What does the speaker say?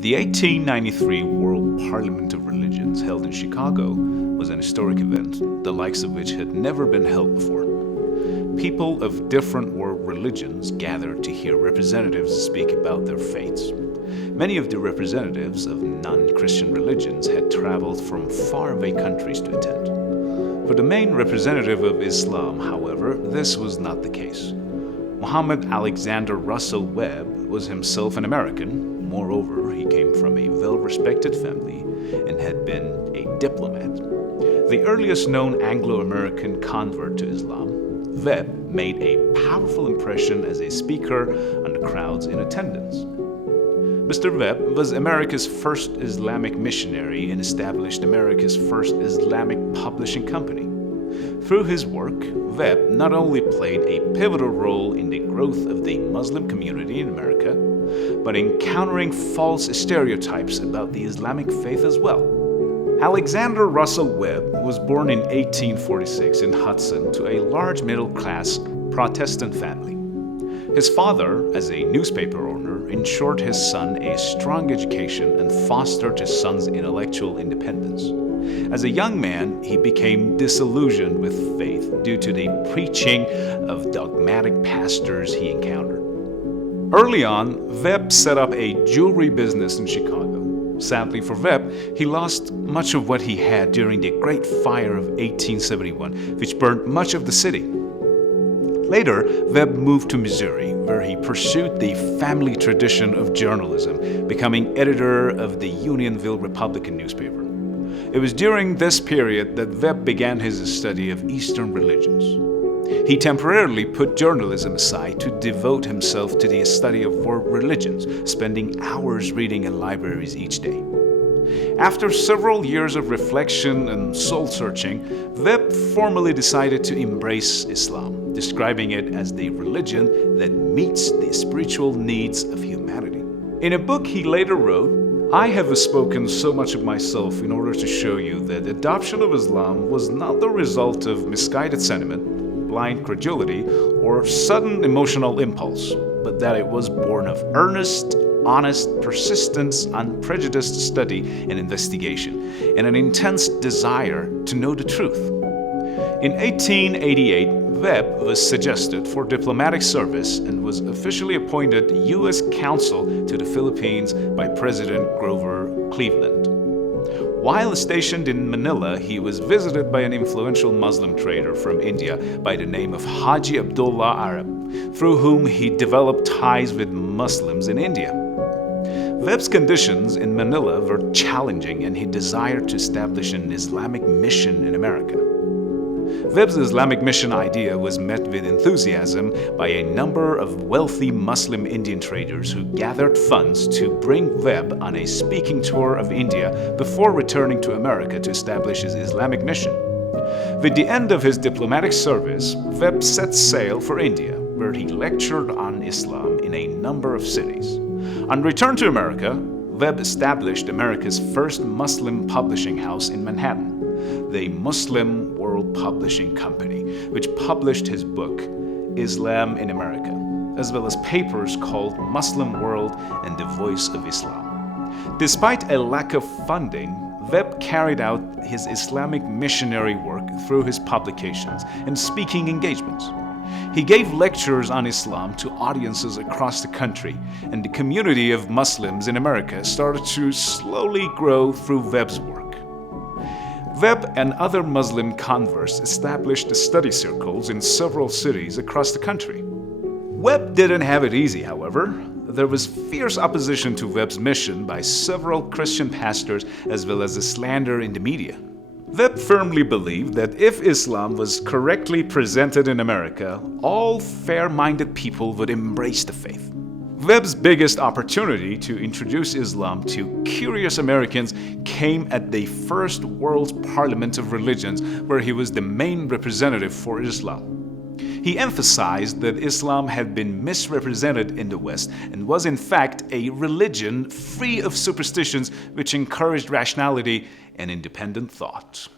The 1893 World Parliament of Religions held in Chicago was an historic event, the likes of which had never been held before. People of different world religions gathered to hear representatives speak about their faiths. Many of the representatives of non-Christian religions had traveled from faraway countries to attend. For the main representative of Islam, however, this was not the case. Muhammad Alexander Russell Webb was himself an American. Moreover, he came from a well-respected family and had been a diplomat. The earliest known Anglo-American convert to Islam, Webb made a powerful impression as a speaker on the crowds in attendance. Mr. Webb was America's first Islamic missionary and established America's first Islamic publishing company. Through his work, Webb not only played a pivotal role in the growth of the Muslim community in America, but in countering false stereotypes about the Islamic faith as well. Alexander Russell Webb was born in 1846 in Hudson to a large middle-class Protestant family. His father, as a newspaper owner, ensured his son a strong education and fostered his son's intellectual independence. As a young man, he became disillusioned with faith due to the preaching of dogmatic pastors he encountered. Early on, Webb set up a jewelry business in Chicago. Sadly for Webb, he lost much of what he had during the Great Fire of 1871, which burned much of the city. Later, Webb moved to Missouri, where he pursued the family tradition of journalism, becoming editor of the Unionville Republican newspaper. It was during this period that Webb began his study of Eastern religions. He temporarily put journalism aside to devote himself to the study of world religions, spending hours reading in libraries each day. After several years of reflection and soul-searching, Webb formally decided to embrace Islam, describing it as the religion that meets the spiritual needs of humanity. In a book he later wrote, "I have spoken so much of myself in order to show you that adoption of Islam was not the result of misguided sentiment, blind credulity, or sudden emotional impulse, but that it was born of earnest, honest, persistence, unprejudiced study and investigation, and an intense desire to know the truth." In 1888, Webb was suggested for diplomatic service and was officially appointed U.S. Consul to the Philippines by President Grover Cleveland. While stationed in Manila, he was visited by an influential Muslim trader from India by the name of Haji Abdullah Arab, through whom he developed ties with Muslims in India. Webb's conditions in Manila were challenging and he desired to establish an Islamic mission in America. Webb's Islamic mission idea was met with enthusiasm by a number of wealthy Muslim Indian traders who gathered funds to bring Webb on a speaking tour of India before returning to America to establish his Islamic mission. With the end of his diplomatic service, Webb set sail for India, where he lectured on Islam in a number of cities. On return to America, Webb established America's first Muslim publishing house in Manhattan, the Muslim World Publishing Company, which published his book, Islam in America, as well as papers called Muslim World and The Voice of Islam. Despite a lack of funding, Webb carried out his Islamic missionary work through his publications and speaking engagements. He gave lectures on Islam to audiences across the country, and the community of Muslims in America started to slowly grow through Webb's work. Webb and other Muslim converts established study circles in several cities across the country. Webb didn't have it easy, however. There was fierce opposition to Webb's mission by several Christian pastors as well as slander in the media. Webb firmly believed that if Islam was correctly presented in America, all fair-minded people would embrace the faith. Webb's biggest opportunity to introduce Islam to curious Americans came at the first World Parliament of Religions, where he was the main representative for Islam. He emphasized that Islam had been misrepresented in the West and was in fact a religion free of superstitions which encouraged rationality and independent thought.